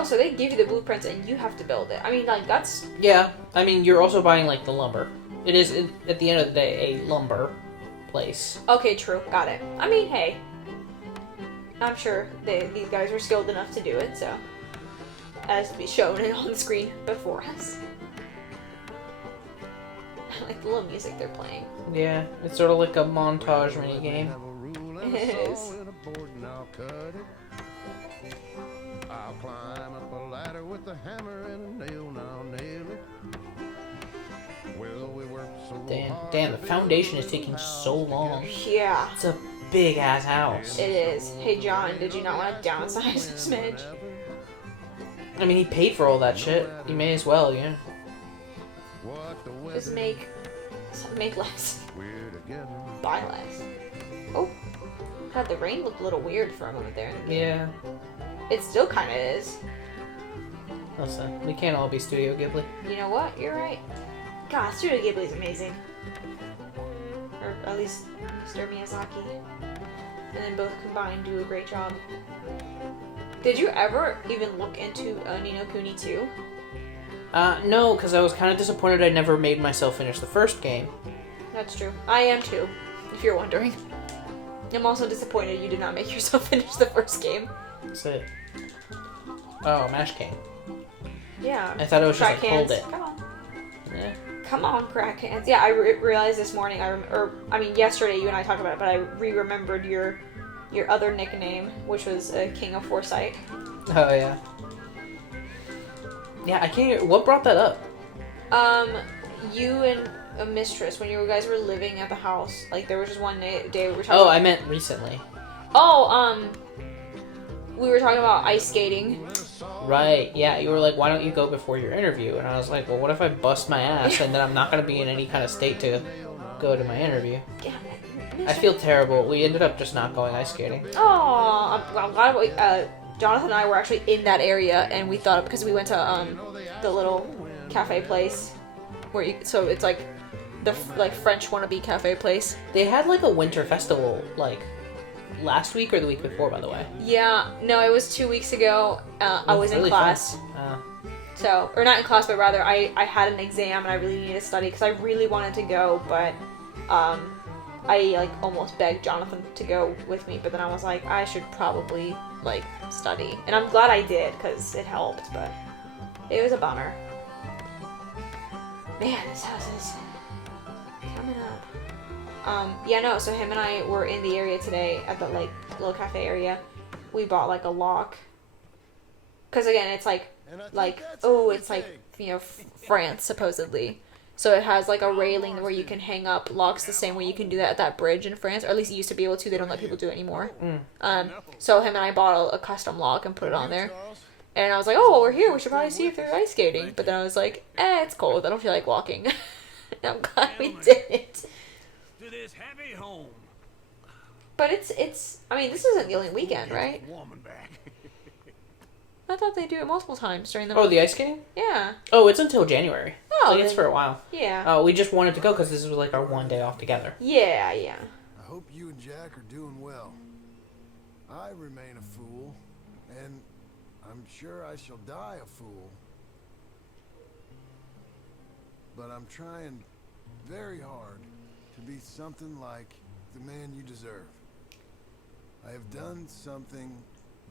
Oh, so they give you the blueprints and you have to build it. I mean, like, that's... Yeah, I mean, you're also buying, like, the lumber. It is, at the end of the day, a lumber place. Okay, true. Got it. I mean, hey. I'm sure these guys were skilled enough to do it, so... As we shown it on the screen before us. I like the little music they're playing. Yeah, it's sort of like a montage minigame. It is. I'll climb up a ladder with a hammer and a nail, now nail it. Well, we work so Damn, the foundation is taking so long. Yeah. It's a big ass house. It is. Hey, John, did you not want to downsize a smidge? I mean, he paid for all that shit. He may as well, yeah. Just make less. Buy less. Oh. God, the rain looked a little weird for a moment there. Yeah. It still kind of is. Listen, we can't all be Studio Ghibli. You know what? You're right. God, Studio Ghibli is amazing. Or at least Mr. Miyazaki. And then both combined do a great job. Did you ever even look into Ni no Kuni 2? No, because I was kind of disappointed I never made myself finish the first game. That's true. I am too, if you're wondering. I'm also disappointed you did not make yourself finish the first game. That's it. Oh, Mash King. Yeah. I thought it was just Crack like, hold hands. it. Come on. Yeah. Come on, crack hands. Yeah, I realized this morning, yesterday you and I talked about it, but I remembered your other nickname, which was King of Foresight. Oh, yeah. Yeah, I can't... What brought that up? You and a mistress, when you guys were living at the house, like, there was just one day we were talking Oh, about... I meant recently. Oh, we were talking about ice skating. Right, yeah, you were like, why don't you go before your interview? And I was like, well, what if I bust my ass and then I'm not going to be in any kind of state to go to my interview? Yeah, I feel terrible. We ended up just not going ice skating. Oh, I'm glad Jonathan and I were actually in that area, and we thought, because we went to the little cafe place where so it's like the French wannabe cafe place. They had like a winter festival like last week or the week before, by the way. Yeah, no, it was 2 weeks ago. I was really in class. Fun. Or not in class, but rather I had an exam and I really needed to study because I really wanted to go, but I like almost begged Jonathan to go with me, but then I was like, I should probably like study, and I'm glad I did because it helped, but it was a bummer. Man, this house is coming up. Yeah, no, so him and I were in the area today at the like little cafe area. We bought like a lock. Cause again, it's like it's like, you know, France supposedly. So it has like a railing where you can hang up locks the same way you can do that at that bridge in France, or at least you used to be able to. They don't let people do it anymore. So him and I bought a custom lock and put it on there. And I was like, oh, well, we're here. We should probably see if there's ice skating. But then I was like, it's cold. I don't feel like walking. And I'm glad we didn't. To this happy home. But it's. I mean, this isn't the only weekend, right? I thought they do it multiple times during the. Oh, the ice skating? Yeah. Oh, it's until January. Oh, like, it's for a while. Yeah. We just wanted to go because this was like our one day off together. Yeah. I hope you and Jack are doing well. I remain a fool, and I'm sure I shall die a fool. But I'm trying very hard to be something like the man you deserve. I have done something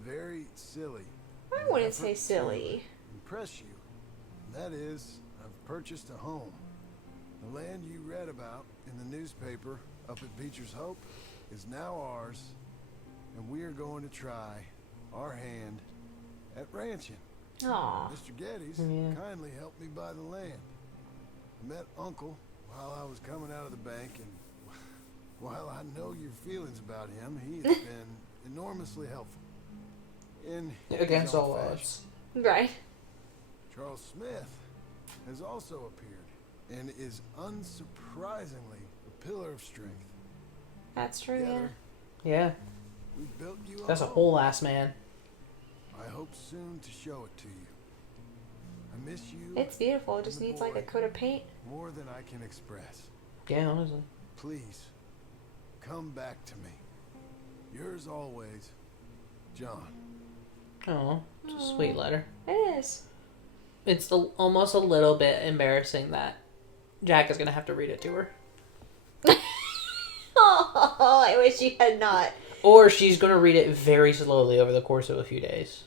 very silly. I wouldn't say silly. Impress you. That is, I've purchased a home. The land you read about in the newspaper up at Beecher's Hope is now ours, and we are going to try our hand at ranching. Aw. Mr. Geddes kindly helped me buy the land. I met Uncle while I was coming out of the bank, and while I know your feelings about him, he has been enormously helpful. Against all odds. Right. Charles Smith has also appeared and is unsurprisingly a pillar of strength. That's true, Together, Yeah. we built you That's a home. whole ass man. I hope soon to show it to you. I miss you. It's beautiful. It just and the needs like a boy coat of paint. more than I can express. Yeah, honestly. Please, come back to me. Yours always, John. Oh, it's a sweet letter. It is. It's almost a little bit embarrassing that Jack is going to have to read it to her. Oh, I wish you had not. Or she's going to read it very slowly over the course of a few days.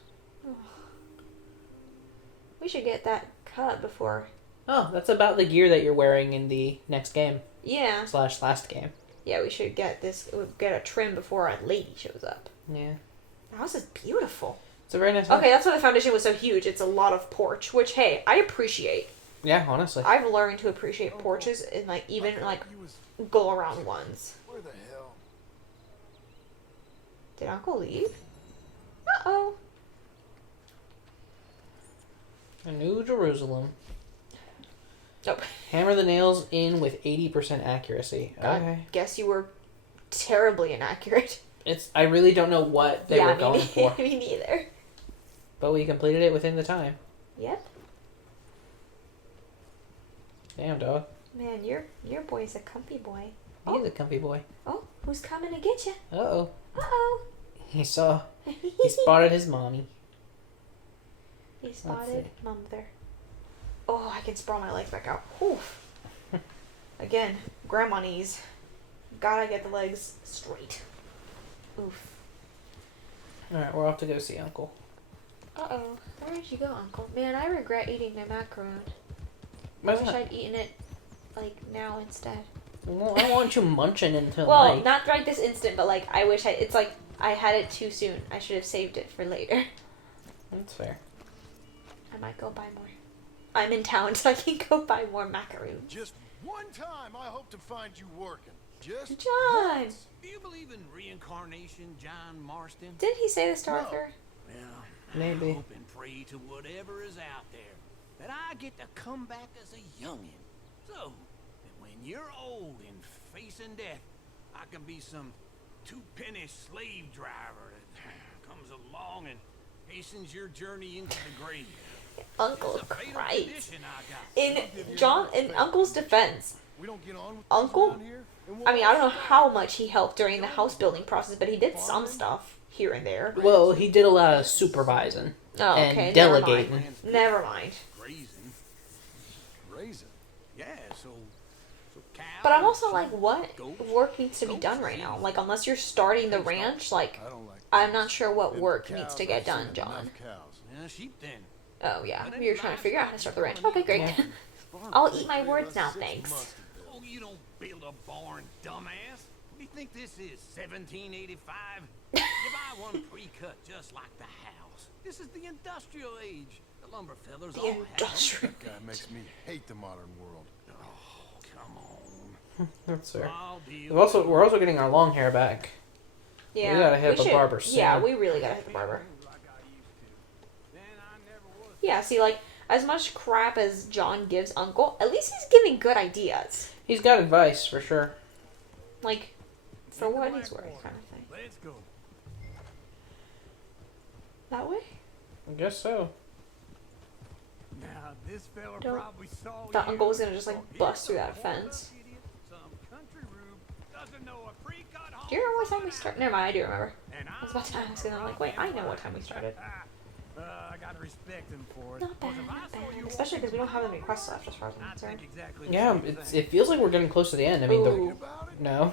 We should get that cut before. Oh, that's about the gear that you're wearing in the next game. Yeah. / last game. Yeah, we should get a trim before our lady shows up. Yeah. The house is beautiful. It's a very nice house. Okay, that's why the foundation was so huge. It's a lot of porch, which, hey, I appreciate. Yeah, honestly. I've learned to appreciate porches and, like, even, like, go-around ones. Where the hell? Did Uncle leave? Uh-oh. A New Jerusalem. Nope. Hammer the nails in with 80% accuracy. Okay. Guess you were terribly inaccurate. I really don't know what they were going for. Me neither. But we completed it within the time. Yep. Damn, dog. Man, your boy's a comfy boy. He is a comfy boy. Oh, who's coming to get you? Uh-oh. Uh-oh. He spotted his mommy. He spotted Mother. Oh, I can sprawl my legs back out. Oof. Again, grandma knees. Gotta get the legs straight. Oof. Alright, we're off to go see Uncle. Uh-oh. Where did you go, Uncle? Man, I regret eating the macaroon. I Why's wish that? I'd eaten it, like, now instead. Well, I don't want you munching until Well, night. not right this instant, but, like, I wish it's like I had it too soon. I should have saved it for later. That's fair. I might go buy more. I'm in town, so I can go buy more macaroons. Just one time I hope to find you working. Just John! once. Do you believe in reincarnation, John Marston? Didn't he say this to No. Arthur? Well, Maybe. I hope and pray to whatever is out there that I get to come back as a youngin'. So that when you're old and facing death, I can be some two-penny slave driver that comes along and hastens your journey into the grave. Uncle It's a fatal Christ. condition I got. In Uncle's defense, We don't get on with Uncle? this around here, and we'll I mean, I don't know all how much he helped during the house building process, but he did some stuff here and there. Well, he did a lot of supervising Oh, and okay, delegating. Never mind. Grazing. Raising. Yeah, so cows. But I'm also sheep, like, what goats, work needs to be done right now? Like, unless you're starting the ranch, like, I don't like I'm not sure what them work cows. needs to get I've done, seen John. enough cows. sheep then. Oh, yeah. You're trying to figure out how to start the ranch. Okay, great. Yeah. I'll eat my words now, thanks. Oh, you don't build a barn, dumbass. What do you think this is, 1785? You buy one pre-cut just like the house. This is the industrial age. The lumber fellers all The have 'em. industrial. Guy makes me hate the modern world. Oh, come on. That's fair. I'll deal We're also getting our long hair back. Yeah. We gotta hit the should- barber soon. Yeah, we really gotta hit the barber. Yeah, see, like, as much crap as John gives Uncle, at least he's giving good ideas. He's got advice for sure. Like, for what he's worth, kind of thing. Let's go. That way? I guess so. Now, this fella Don't- probably saw Thought you. Uncle was gonna just, like, Oh, here's bust through some that fence. walnut idiot, some country rube doesn't know a pre-cut home Do you remember what time we started? Never mind, I do remember. And I was about to ask, and I'm like, wait, I know what time we started. I gotta respect him for it. Not bad, 'Cause if I not saw bad. you Especially because we don't have walking any quests left, as far as I'm I'd concerned. think exactly the Yeah, same thing. it feels like we're getting close to the end. I mean, Ooh. About it? no.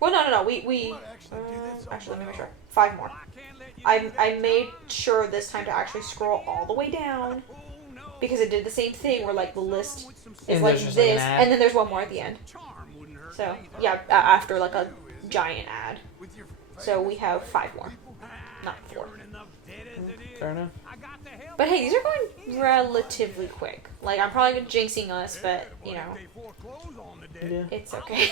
Well, no. We might actually do this on actually, let me my make sure. own. 5 more. I can't let you do I that, made John. sure this time to actually scroll all the way down Oh, no. because it did the same thing where like the list With some is And like there's just, like, an this, ad. and then there's one more at the end. charm wouldn't hurt So either. yeah, after like a giant ad. With your So we have 5 more. Ah, not 4. you're enough dead as it is. Fair enough. I got to help But hey, these are going relatively quick. Like I'm probably jinxing us, but you What if know they foreclose on the dead? Yeah. it's okay.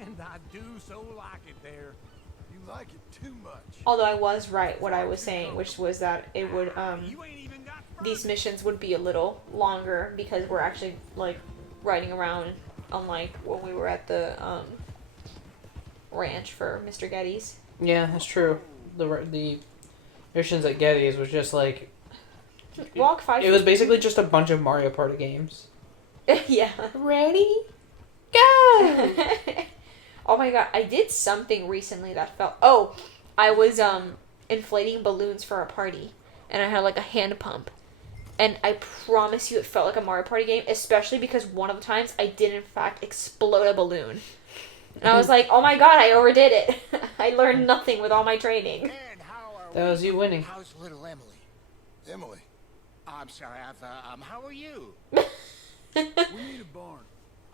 And I do so like it there. You like it too much. Although I was right what I was saying, which was that it would You ain't even got these missions would be a little longer because we're actually like riding around, unlike when we were at the ranch for Mr. Getty's. Yeah, that's true. The missions at Getty's was just like Walk 5. it was basically just a bunch of Mario Party games. Yeah. Ready? Go! Oh my god, I did something recently that felt. Oh, I was inflating balloons for a party, and I had like a hand pump. And I promise you it felt like a Mario Party game, especially because one of the times I did in fact explode a balloon. And I was like, oh my god, I overdid it. I learned nothing with all my training. That was you winning. How's little Emily? Emily, I'm sorry, how are you? we need a barn.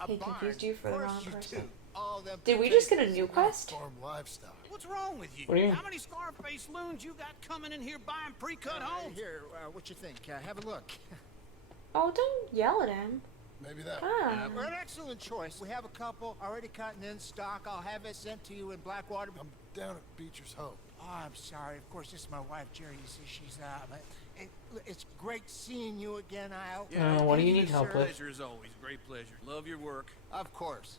A He barn? confused you for the Of course wrong you person. do. All them Did we just get a new quest? Farm livestock. What's wrong with you? What do you mean? How many Scarface loons you got coming in here buying pre-cut homes? Here, what you think? Have a look. Oh, don't yell at him. Maybe that. Ah. We're an excellent choice. We have a couple already cut and in stock. I'll have it sent to you in Blackwater. I'm down at Beecher's Hope. Oh, I'm sorry. Of course, this is my wife, Jerry. You see, she's it's great seeing you again, Al. What do you thank need help sir. with? Pleasure as always. Great pleasure. Love your work. Of course.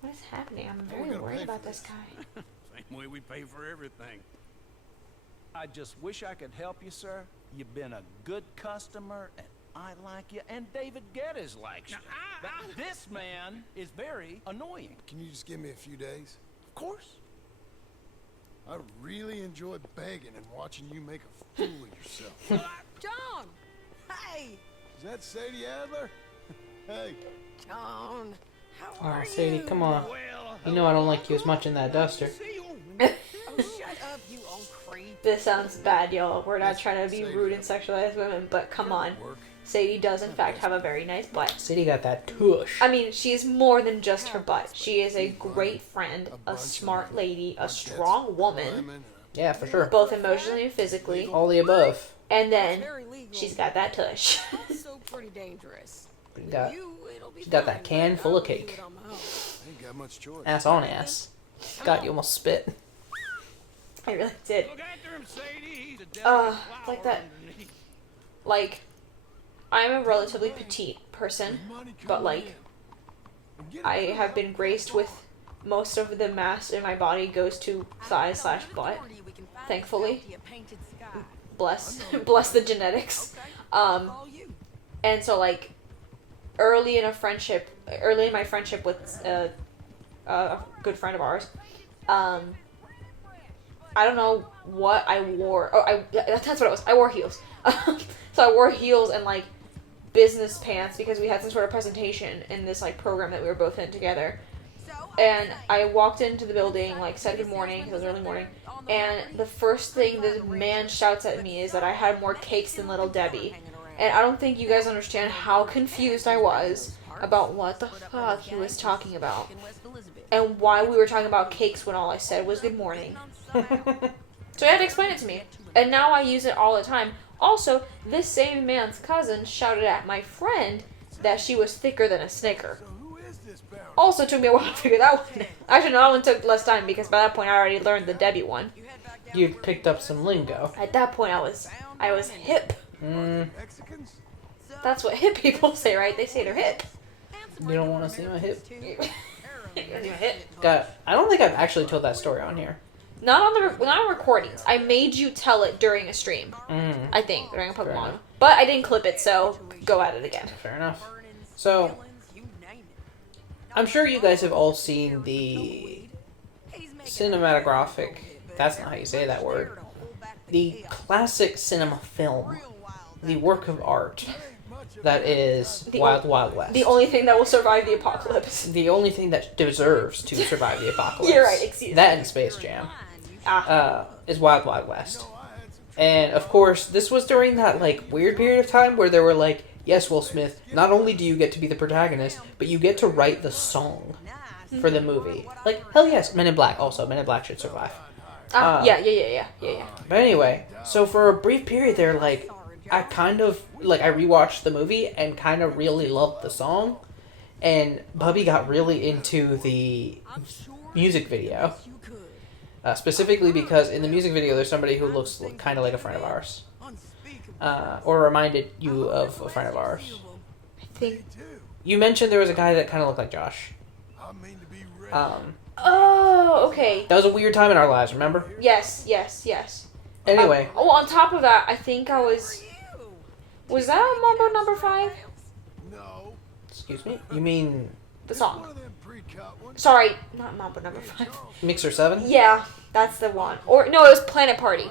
What is happening? I'm How are we very gonna worried pay about for this this? guy. Same way we pay for everything. I just wish I could help you, sir. You've been a good customer, and I like you, and David Geddes likes you. Now, But this man is very annoying. Can you just give me a few days? Of course. I really enjoy begging and watching you make a fool of yourself. John! Hey! Is that Sadie Adler? Hey, John! How Oh, are Sadie, you? come on. Well, You know I don't like you as much in that duster. see you. Oh, shut up, you old creep. This sounds bad, y'all. We're not trying to be Sadie. rude and sexualize women, but come on. work. Sadie does in fact have a very nice butt. Sadie got that tush. I mean, she is more than just her butt. She is a great friend, a smart lady, a strong woman, Lemon, Yeah, for sure. both emotionally and physically. All the above. And then Very legal. she's got that tush. Also pretty dangerous. You got You, it'll be She's got that fine, can but full of I'll do cake. it on my own. I ain't got much choice. ass on ass. God, you almost spit. I really did. Look after him, Sadie. He's a delicate Like flower that. underneath. Like, I'm a relatively petite person, Money but coming like, in. And get I it have been graced with most of the mass in my body goes to thigh / butt. Thankfully. Bless, bless the genetics. And so like, early in my friendship with a good friend of ours, I don't know what I wore. Oh, that's what it was. I wore heels. So I wore heels and like business pants because we had some sort of presentation in this like program that we were both in together. And I walked into the building, like said good morning, 'cause it was early morning, and the first thing the man shouts at me is that I had more cakes than Little Debbie. And I don't think you guys understand how confused I was about what the fuck he was talking about. And why we were talking about cakes when all I said was good morning. So he had to explain it to me. And now I use it all the time. Also, this same man's cousin shouted at my friend that she was thicker than a Snicker. So who is this bounty? Also took me a while to figure that one out. Actually, no, that one took less time because by that point I already learned the Debbie one. You picked up some lingo. At that point I was hip. Mexicans? That's what hip people say, right? They say they're hip. You don't want to see my hip. You're hip. God, I don't think I've actually told that story on here. Not on recordings. I made you tell it during a stream. Mm, I think during a Fair Pokemon, enough. but I didn't clip it, so go at it again. fair enough. So, I'm sure you guys have all seen the cinematographic, that's not how you say that word, the classic cinema film, the work of art that is The Wild Wild West. The only thing that will survive the apocalypse. The only thing that deserves to survive the apocalypse. You're right, excuse me. That and Space Jam. Ah, Is Wild Wild West. And of course, this was during that like weird period of time where they were like, yes, Will Smith, not only do you get to be the protagonist, but you get to write the song for the movie. Like, hell yes, Men in Black also. Men in Black should survive. yeah. But anyway, so for a brief period there, like, I kind of, like, I rewatched the movie and kind of really loved the song. And Bubby got really into the music video. Specifically because in the music video, there's somebody who looks kind of like a friend of ours. Or reminded you of a friend of ours. I think. You mentioned there was a guy that kind of looked like Josh. I mean to be ready. Oh, okay. That was a weird time in our lives, remember? Yes. Anyway. Oh, on top of that, I think I was. Was that on Mambo number 5? No. Excuse me? You mean... The It's song. one of them pre-cut caught one. Sorry, not Mambo number 5. Mixer 7? Yeah, that's the one. Or no, it was Planet Party.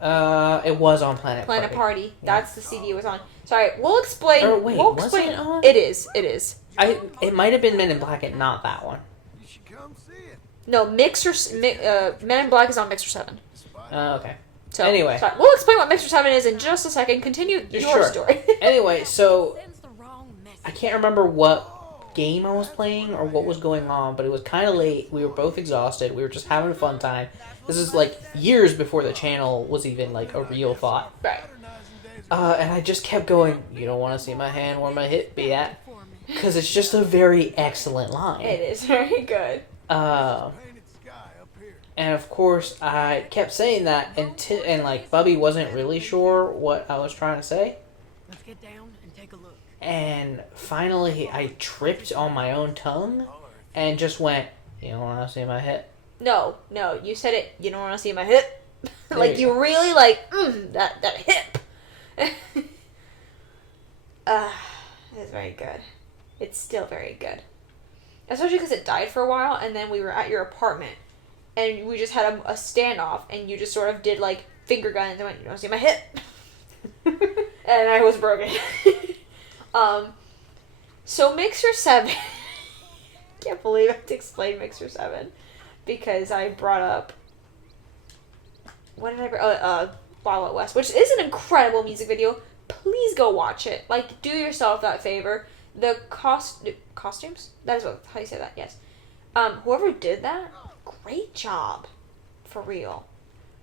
It was on Planet Planet Party. Party. That's the CD it was on. Sorry, we'll explain. Or wait, we'll was explain. it on? It is. It is. It might have been Men in Black and not that one. You should come see it. No, Men in Black is on Mixer 7. Okay. So Anyway. sorry, we'll explain what Mixer 7 is in just a second. Continue your Sure. story. Anyway, so Sends the wrong message. I can't remember what game I was playing or what was going on, but it was kind of late. We were both exhausted. We were just having a fun time. This is like years before the channel was even like a real thought. Right. And I just kept going, you don't want to see my hand where my hip be at. Because it's just a very excellent line. It is very good. Painted sky up here. And of course, I kept saying that, and like Bubby wasn't really sure what I was trying to say. Let's get down and take a look. And finally, I tripped on my own tongue and just went, you don't want to see my hip? No, you said it. You don't want to see my hip. Like There you you really like that hip. It's very good. It's still very good, especially because it died for a while, and then we were at your apartment, and we just had a standoff, and you just sort of did like finger guns and went, "You want to see my hip?" And I was broken. So Mixer 7. Can't believe I have to explain Mixer 7 because I brought up. What did I bring? Wild Wild West, which is an incredible music video. Please go watch it. Like, do yourself that favor. The costumes? That is how you say that, yes. Whoever did that, great job. For real.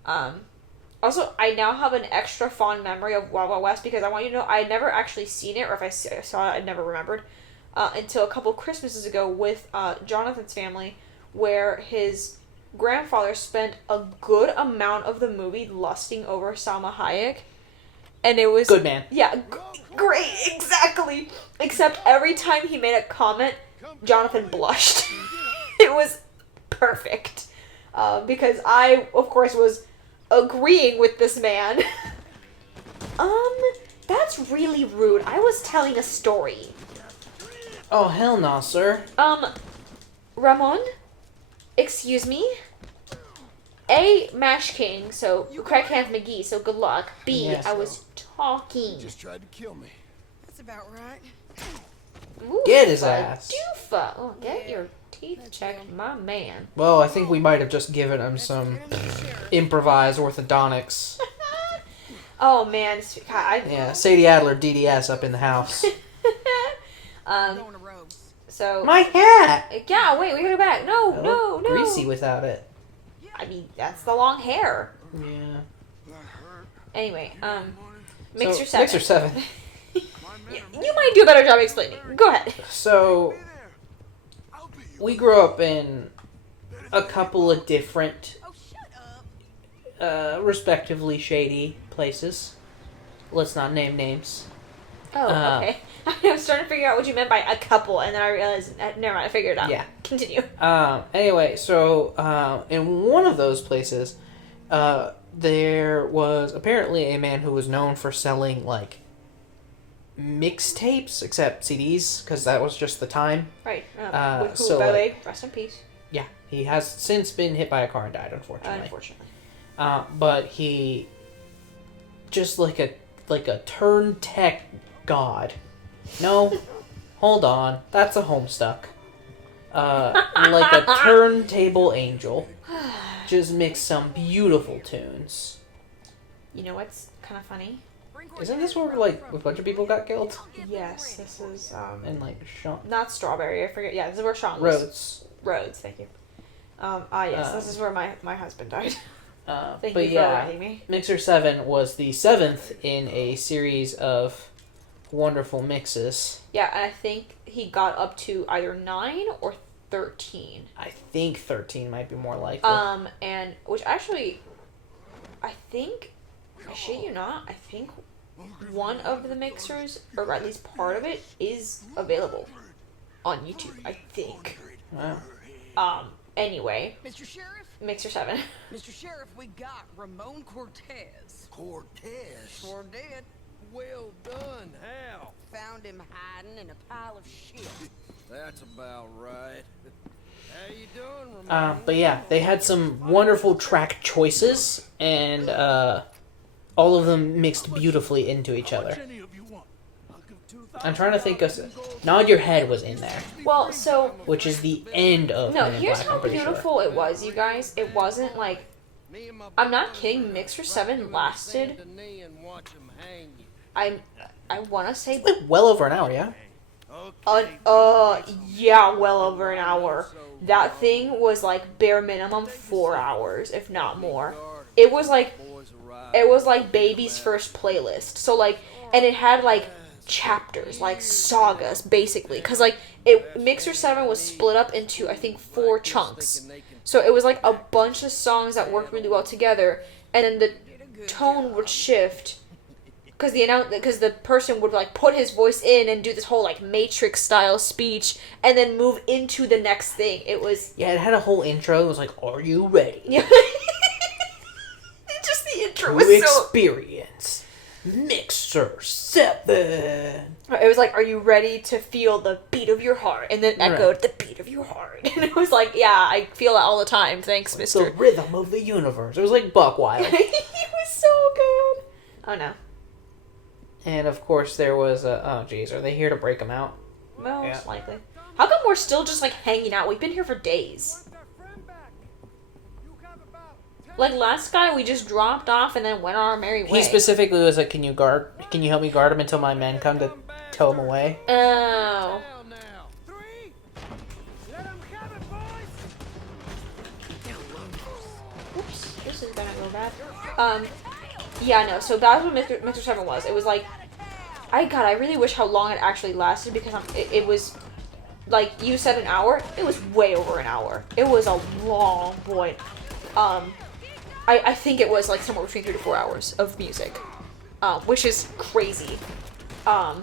Also, I now have an extra fond memory of Wild Wild West because I want you to know I had never actually seen it, or if I saw it, I never remembered, until a couple Christmases ago with Jonathan's family, where his grandfather spent a good amount of the movie lusting over Salma Hayek. And it was... Good man. Yeah, great, exactly. Except every time he made a comment, Jonathan blushed. It was perfect. Because I, of course, was agreeing with this man. That's really rude. I was telling a story. Oh, hell no, sir. Ramon? Excuse me? A, Mash King, so Crackhand McGee, so good luck. B, Yes. I was talking. Just tried to kill me. That's about right. Get his Oofa ass. Doofa. Oh, get your teeth That's checked, him. my man. Well, I think we might have just given him some improvised orthodontics. Oh, man. Yeah, Sadie Adler, DDS, up in the house. Going to Rose. So... My hat! Yeah, wait, we gotta go back. No, no. Greasy without it. I mean, that's the long hair. Yeah. Anyway, Mixer 7. Mixer 7. You might do a better job explaining. Go ahead. So, we grew up in a couple of different, Oh, shut up. respectively shady places. Let's not name names. Oh, okay. I was trying to figure out what you meant by a couple, and then I realized, never mind, I figured it out. Yeah. Continue. Anyway, so, in one of those places, there was apparently a man who was known for selling, like, mixtapes, except CDs, because that was just the time. Right. Who, so, by the like- way, rest in peace. Yeah, he has since been hit by a car and died, unfortunately. Unfortunately. But he, just like a turn tech god. No, hold on, that's a Homestuck. Like a turntable angel. Just makes some beautiful tunes. You know what's kind of funny? Isn't this where like a bunch of people got killed? Yes, this is And like Sean not Strawberry. I forget. Yeah, this is where Sean was. Rhodes. Rhodes. Thank you. Yes, this is where my husband died. Thank But you for yeah, reminding me. Mixer 7 was the 7th in a series of wonderful mixes. Yeah, and I think he got up to either 9 or 13. I think 13 might be more likely. And which actually, I think, I shit you not, I think one of the mixers, or at least part of it, is available on YouTube. I think. Wow. Anyway, Mr. Sheriff? Mixer 7. Mr. Sheriff, we got Ramon Cortez. Cortez. Sure did. Well done, Hal. Found him hiding in a pile of shit. That's about right. How you doing, Ramon? But yeah, they had some wonderful track choices, and all of them mixed beautifully into each other. I'm trying to think of... Nod Your Head was in there, Well, so which is the end of no, Men in here's Black, how I'm pretty beautiful sure. it was, you guys. It wasn't like, I'm not kidding. Mixer 7 lasted. I want to say, Like, well over an hour, yeah? yeah, well over an hour. That thing was like bare minimum 4 hours, if not more. It was like baby's first playlist. So like, and it had like chapters, like sagas, basically, because like Mixer 7 was split up into, I think, 4 chunks. So it was like a bunch of songs that worked really well together, and then the tone would shift because the person would like put his voice in and do this whole like Matrix style speech, and then move into the next thing. It was Yeah, it had a whole intro. It was like, "Are you ready yeah. Just the intro to was so. experience Mixer 7?" It was like, "Are you ready to feel the beat of your heart?" And then echoed the beat of your heart. And it was like, "Yeah, I feel it all the time. Thanks, The Mister." rhythm of the universe. It was like Buck Wild. He was so good. Oh no. And of course there was oh geez, are they here to break them out? Most Yeah. likely. How come we're still just like hanging out? We've been here for days. Like last guy, we just dropped off and then went on our merry way. He specifically was like, Can you help me guard him until my men come to tow him away?" Oh. Oops, this is gonna go bad. Yeah, no, so that was what Mixer 7 was. It was like, I really wish how long it actually lasted, because it was, like, you said an hour, it was way over an hour. It was a long boy. I think it was, like, somewhere between 3 to 4 hours of music, which is crazy. Yeah,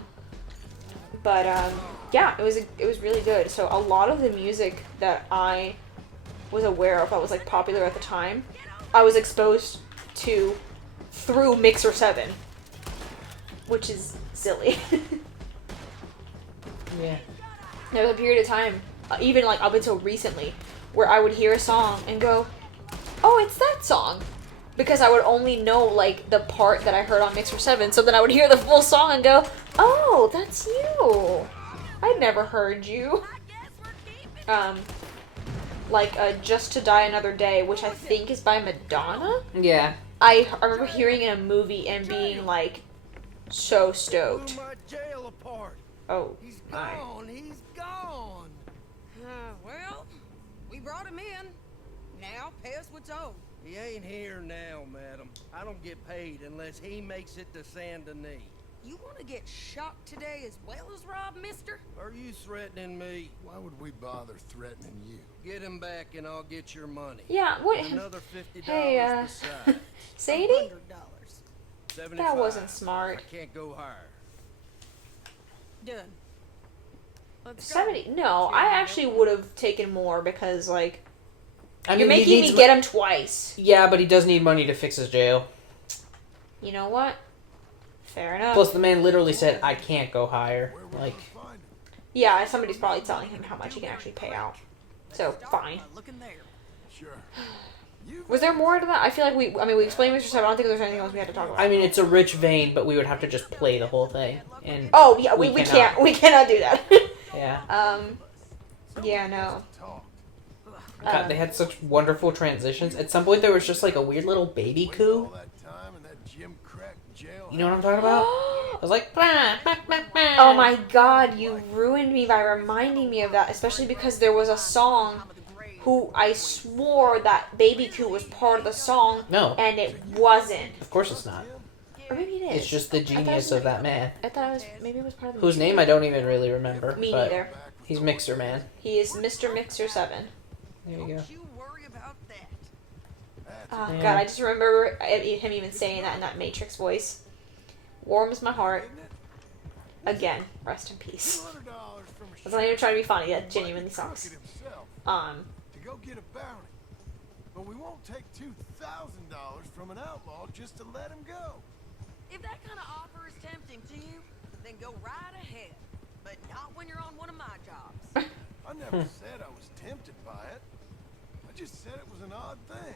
it was really good. So a lot of the music that I was aware of, that was, like, popular at the time, I was exposed to through Mixer 7, which is silly. Yeah. There was a period of time, even like up until recently, where I would hear a song and go, "Oh, it's that song," because I would only know like the part that I heard on Mixer 7. So then I would hear the full song and go, "Oh, that's you. I'd never heard you." Just to Die Another Day, which I think is by Madonna. Yeah. I remember hearing in a movie and being like so stoked. Oh, He's my. gone. He's gone. Well, we brought him in. Now pay us what's owed. He ain't here now, madam. I don't get paid unless he makes it to Saint Denis. You want to get shot today as well as Rob, mister? Are you threatening me? Why would we bother threatening you? Get him back and I'll get your money. Yeah, what? And another $50 Hey, besides. Sadie? $100. 75. That wasn't smart. I can't go higher. Done. Let's go. 70? No, I actually would have taken more because, like, I you're mean, he making needs me get him twice. Yeah, but he does need money to fix his jail. You know what? Fair enough. Plus, the man literally said, "I can't go higher." Like, Yeah, somebody's probably telling him how much he can actually pay out. So, fine. Look in there. Sure. Was there more to that? I feel like we explained Mr. 7. I don't think there's anything else we had to talk about. I mean, it's a rich vein, but we would have to just play the whole thing. And Oh, yeah, we cannot. we cannot do that. Yeah. Yeah, no. God, they had such wonderful transitions. At some point, there was just like a weird little baby All coo. that time in that Jim Crack jail. You know what I'm talking about? I was like, "Bah, bah, bah, bah." Oh my god, you ruined me by reminding me of that, especially because there was a song who I swore that Baby Coo was part of the song, No, and it wasn't. of course it's not. Or maybe it is. It's just the genius of that man, I thought maybe it was part of the whose name I don't even really remember. Me but neither. He's Mixer Man. He is Mr. Mixer 7. There you go. Don't you worry about that. Oh Yeah. god, I just remember him even saying that in that Matrix voice. Warms my heart. Again, rest in peace. $200 from a That's not even trying to be funny, that genuinely crooked sucks. himself To go get a bounty. But we won't take $2,000 from an outlaw just to let him go. If that kind of offer is tempting to you, then go right ahead. but not when you're on one of my jobs. I never said I was tempted by it. I just said it was an odd thing.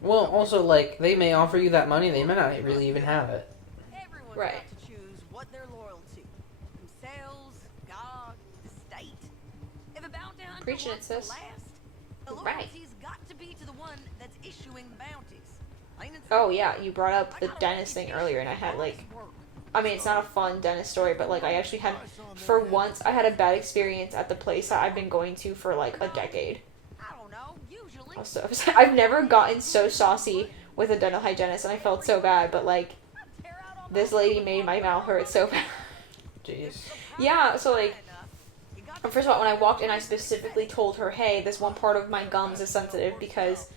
Well, also, like, they may offer you that money, they may not really even have it. Everyone's Right. got to choose what they're loyal to. Themselves, God, the state. If a bounty hunter Preaching it, wants to sis. last, the Right. loyalty's got to be to the one that's issuing the bounties. Plain and Oh simple. yeah, you brought up the dentist thing earlier, and I had like, I mean, it's not a fun dentist story, but like I actually had, for once, I had a bad experience at the place that I've been going to for like a decade. I don't know. Usually, So I've never gotten so saucy with a dental hygienist, and I felt so bad. But like, tear out all this lady made my mouth hurt so bad. Jeez. Yeah, so like, first of all, when I walked in, I specifically told her, hey, this one part of my gums is sensitive because,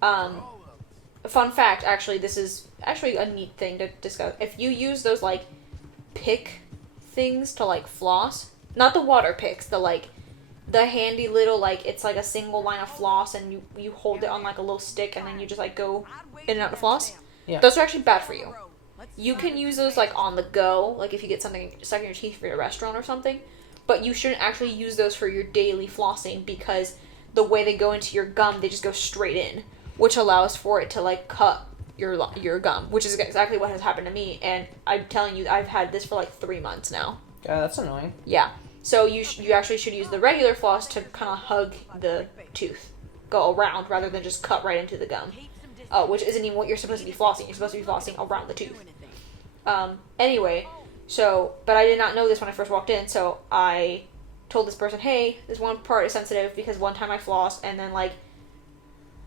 fun fact, actually, this is actually a neat thing to discuss. If you use those, like, pick things to, like, floss, not the water picks, the, like, the handy little, like, it's like a single line of floss and you hold it on, like, a little stick and then you just, like, go in and out to floss. Yeah. Those are actually bad for you. You can use those, like, on the go, like, if you get something stuck in your teeth for your restaurant or something, but you shouldn't actually use those for your daily flossing because the way they go into your gum, they just go straight in, which allows for it to, like, cut your gum, which is exactly what has happened to me, and I'm telling you, I've had this for, like, 3 months now. Yeah, that's annoying. Yeah. So you actually should use the regular floss to kind of hug the tooth, go around, rather than just cut right into the gum. Which isn't even what you're supposed to be flossing. You're supposed to be flossing around the tooth. Anyway, so, but I did not know this when I first walked in, so I told this person, hey, this one part is sensitive because one time I flossed, and then, like,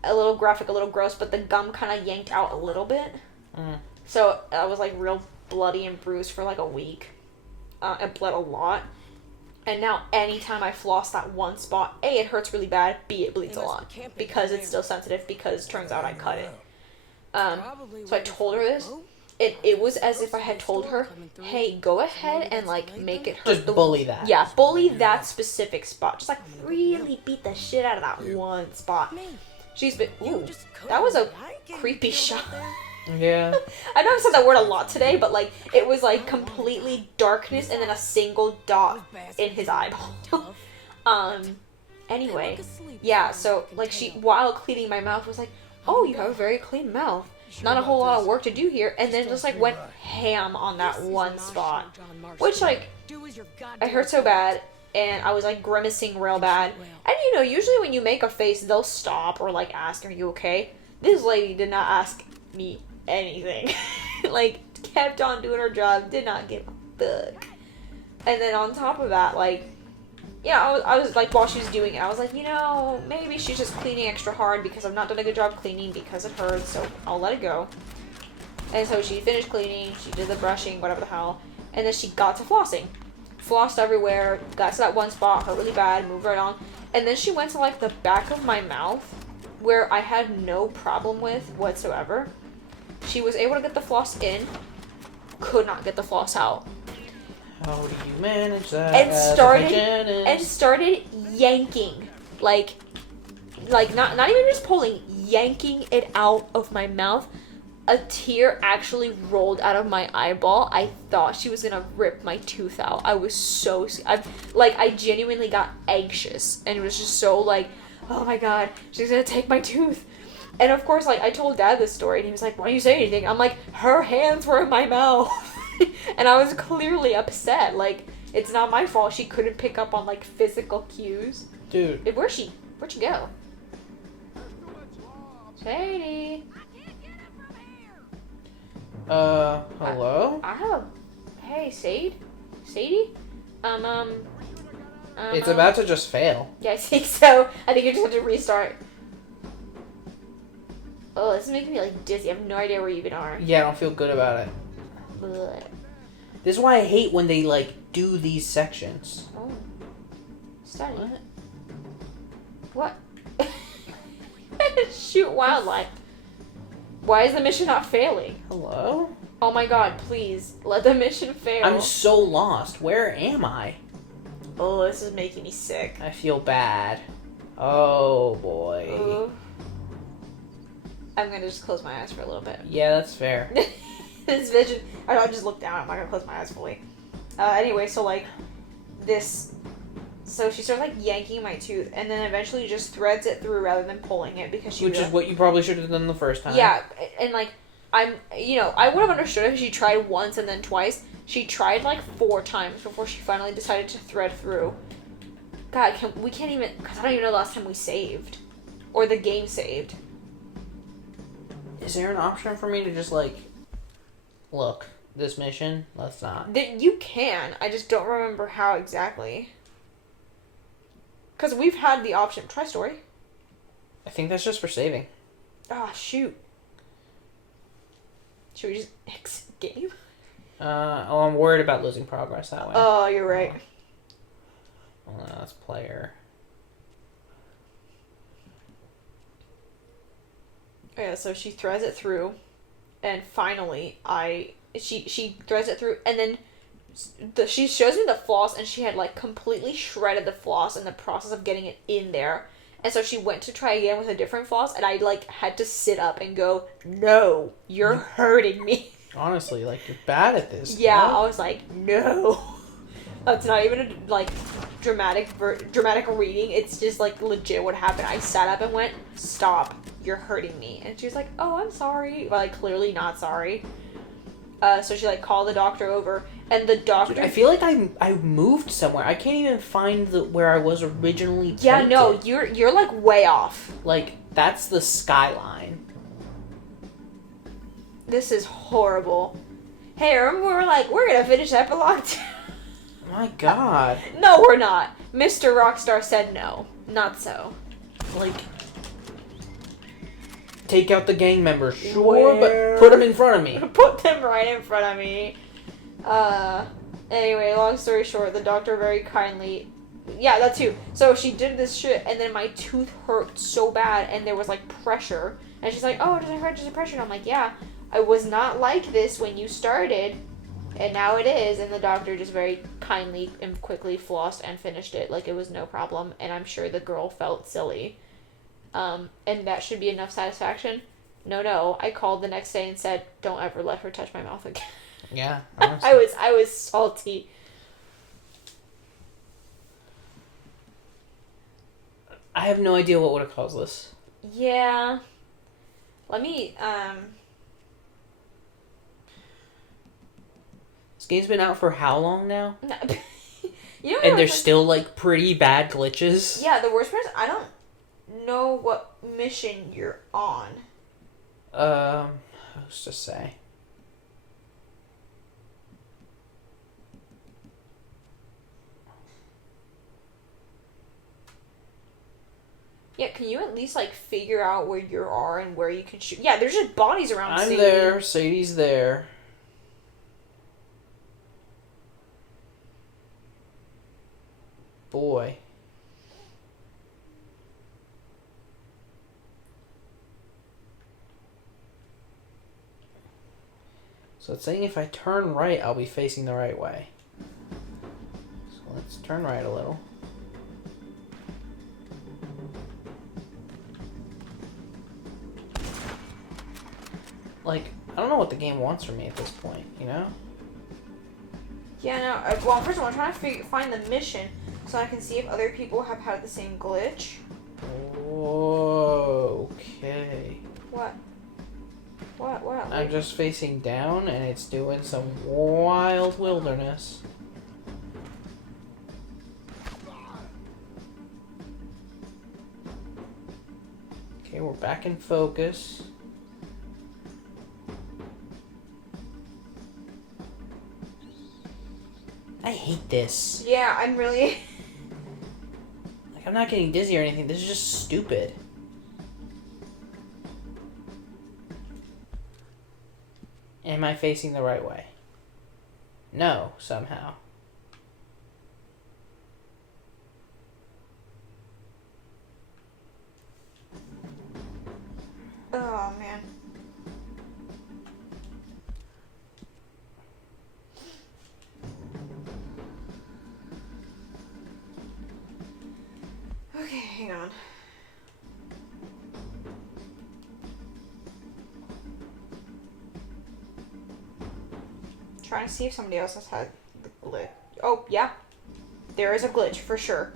a little graphic, a little gross, but the gum kind of yanked out a little bit. So I was, like, real bloody and bruised for, like, a week. It bled a lot. And now anytime I floss that one spot, A, it hurts really bad, B, it bleeds a lot. Because it's still sensitive, because turns out I cut it. So I told her this. It was as if I had told her, hey, go ahead and, like, make it hurt. Just bully that. Yeah, bully that specific spot. Just, like, really beat the shit out of that one spot. She's been, ooh, that was a creepy shot. Yeah. I know I've said that word a lot today, but, like, it was, like, completely darkness and then a single dot in his eyeball. Anyway, yeah, so, like, she, while cleaning my mouth, was like, oh, you have a very clean mouth. Not a whole lot of work to do here, and then just, like, went ham on that one spot. Which, like, I hurt so bad, and I was, like, grimacing real bad. And, you know, usually when you make a face, they'll stop or, like, ask, are you okay? This lady did not ask me anything. Like, kept on doing her job, did not give a fuck. And then on top of that, like, yeah, I was like, while she was doing it, I was like, you know, maybe she's just cleaning extra hard because I've not done a good job cleaning because it hurts, so I'll let it go. And so she finished cleaning, she did the brushing, whatever the hell, and then she got to flossing. Flossed everywhere, got to that one spot, hurt really bad, moved right on. And then she went to, like, the back of my mouth, where I had no problem with whatsoever. She was able to get the floss in, could not get the floss out. How do you manage that? And as a started hygienist? yanking, like not even just pulling, yanking it out of my mouth. A tear actually rolled out of my eyeball. I thought she was gonna rip my tooth out. I was so, I genuinely got anxious, and it was just so like, oh my god, she's gonna take my tooth. And of course, like, I told Dad this story, and he was like, why don't you say anything? I'm like, her hands were in my mouth. And I was clearly upset. Like, it's not my fault she couldn't pick up on, like, physical cues. Dude. Where'd she go? Sadie. Hello? I have... Hey, Sadie? It's about to just fail. Yeah, I think so. I think you just have to restart. Oh, this is making me, like, dizzy. I have no idea where you even are. Yeah, I don't feel good about it. Blech. This is why I hate when they, like, do these sections. Oh. Study. What? Shoot wildlife. Why is the mission not failing? Hello? Oh my god, please. Let the mission fail. I'm so lost. Where am I? Oh, this is making me sick. I feel bad. Oh, boy. Ooh. I'm gonna just close my eyes for a little bit. Yeah, that's fair. This vision... I just look down. I'm not gonna close my eyes fully. Anyway, so, like... this. So she starts like yanking my tooth, and then eventually just threads it through rather than pulling it because she. Which is what you probably should have done the first time. Yeah, and like I would have understood if she tried once and then twice. She tried like 4 times before she finally decided to thread through. God, we can't even, because I don't even know the last time we saved, or the game saved. Is there an option for me to just like, look, this mission, let's not. You can. I just don't remember how exactly. Because we've had the option. Try story. I think that's just for saving. Ah, shoot. Should we just exit game? I'm worried about losing progress that way. Oh, you're right. That's player. Yeah, so she threads it through, and finally, she threads it through, and then she shows me the floss, and she had like completely shredded the floss in the process of getting it in there. And so she went to try again with a different floss, and I like had to sit up and go, "No, you're hurting me." Honestly, like, you're bad at this. Yeah, huh? I was like, "No." That's not even a like dramatic reading. It's just like legit what happened. I sat up and went, "Stop, you're hurting me." And she was like, "Oh, I'm sorry." Well, like clearly not sorry. So she like called the doctor over, and the doctor. Dude, I feel like I moved somewhere. I can't even find where I was originally. Yeah, tempted. no, you're like way off. Like, that's the skyline. This is horrible. Hey, remember we were like, we're gonna finish epilogue 2? My God. No, we're not. Mr. Rockstar said no. Not so. Like, take out the gang members, sure, Where? but put them in front of me. Put them right in front of me. Anyway, long story short, the doctor very kindly... Yeah, that too. So she did this shit, and then my tooth hurt so bad, and there was, like, pressure. And she's like, "Oh, does it hurt? Does it pressure?" And I'm like, "Yeah, I was not like this when you started, and now it is." And the doctor just very kindly and quickly flossed and finished it like it was no problem. And I'm sure the girl felt silly. And that should be enough satisfaction. No. I called the next day and said, "Don't ever let her touch my mouth again." Yeah. I was salty. I have no idea what would have caused this. Yeah. Let me, This game's been out for how long now? you know, And there's still, like, pretty bad glitches? Yeah, the worst part is I don't know what mission you're on. Who's to say? Yeah, can you at least, like, figure out where you are and where you can shoot? Yeah, there's just bodies around. I'm Sadie. there. Sadie's there. Boy. So it's saying if I turn right, I'll be facing the right way. So let's turn right a little. Like, I don't know what the game wants from me at this point, you know? Yeah, no. Well, first of all, I'm trying to find the mission so I can see if other people have had the same glitch. Okay. What? What? I'm just facing down and it's doing some wild wilderness. Okay, we're back in focus. I hate this. Yeah, I'm really... Like, I'm not getting dizzy or anything. This is just stupid. Am I facing the right way? No, somehow. Oh, man. Okay, hang on. Trying to see if somebody else has had the glitch. Oh, yeah. there is a glitch for sure.